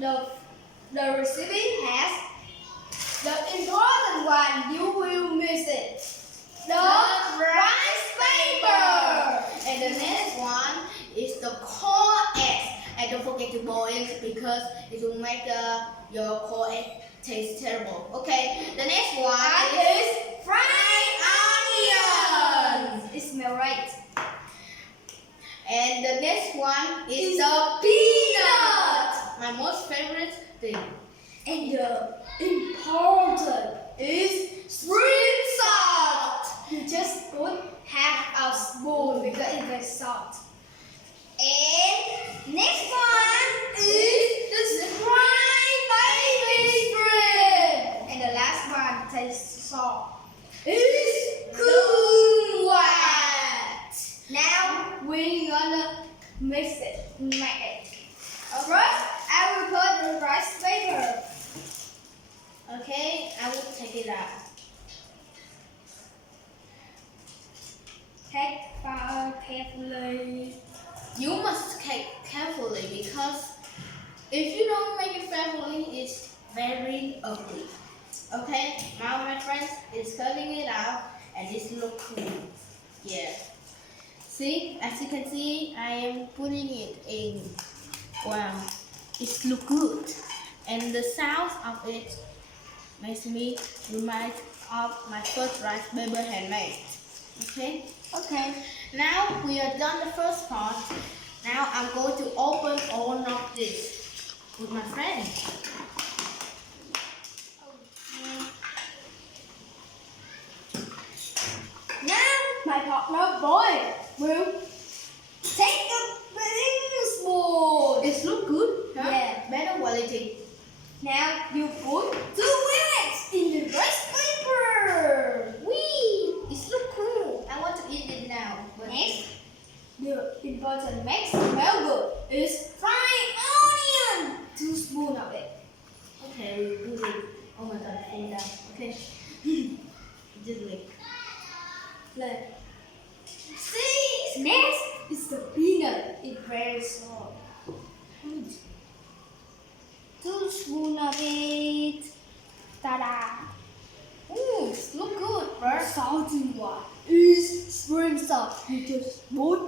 the recipe has the important one. You will miss it. The rice paper. And the next one is the corn eggs. And don't forget to boil it because it will make your corn egg taste terrible. Okay, the next one is fried onions. It smells right. And the next one is the peanut. My most favorite thing. And the important is spring salt. You just put half a spoon because it's very salt. And next one is the fried baby shrimp. And the last one tastes salt. Is what? Now we're gonna mix it, make it. First, I will put the rice paper. Okay, I will take it out. Take carefully. You must take carefully because if you don't make it carefully, it's very ugly. Okay, now my friends is cutting it out and it looks cool. Yeah. See, as you can see, I am putting it in. Wow, it looks good. And the sound of it makes me remind of my first rice paper handmade. Okay? Okay. Now we are done the first part. Now I'm going to open all of this with my friend. Now my partner boy will take the big spoon. It looks good, huh? Yeah. Better quality. Now you put 2 minutes in the rice paper. Wee! It looks cool. I want to eat it now. But Next, the important makes smell good is fried onion. 2 spoons of it. okay, we put it. Oh my god, I ate that. Okay. Just like. See, next is the peanut. It's very soft. 2 spoons of it. Ta-da! Ooh, it looks good, bro. Salty one is spring salt. You just put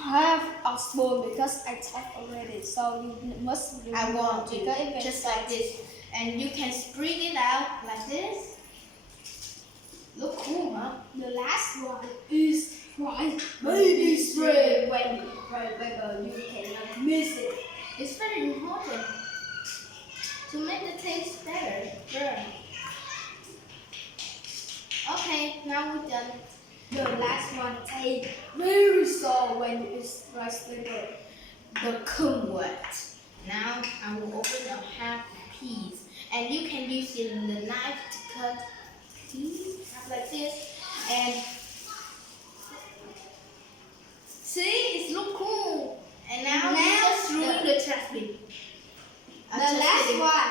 half a spoon because I talked already. So you must. I want to because it's just like this, and you can spread it out like this. Look cool, huh? The last one is fried baby shrimp. When you fry baby, you cannot miss it. It's very important to make the taste better. Sure. Okay, now we're done. The last one tastes very soft when it's rice paper. Become wet. Now I will open a half piece, and you can use the knife to cut piece like this, and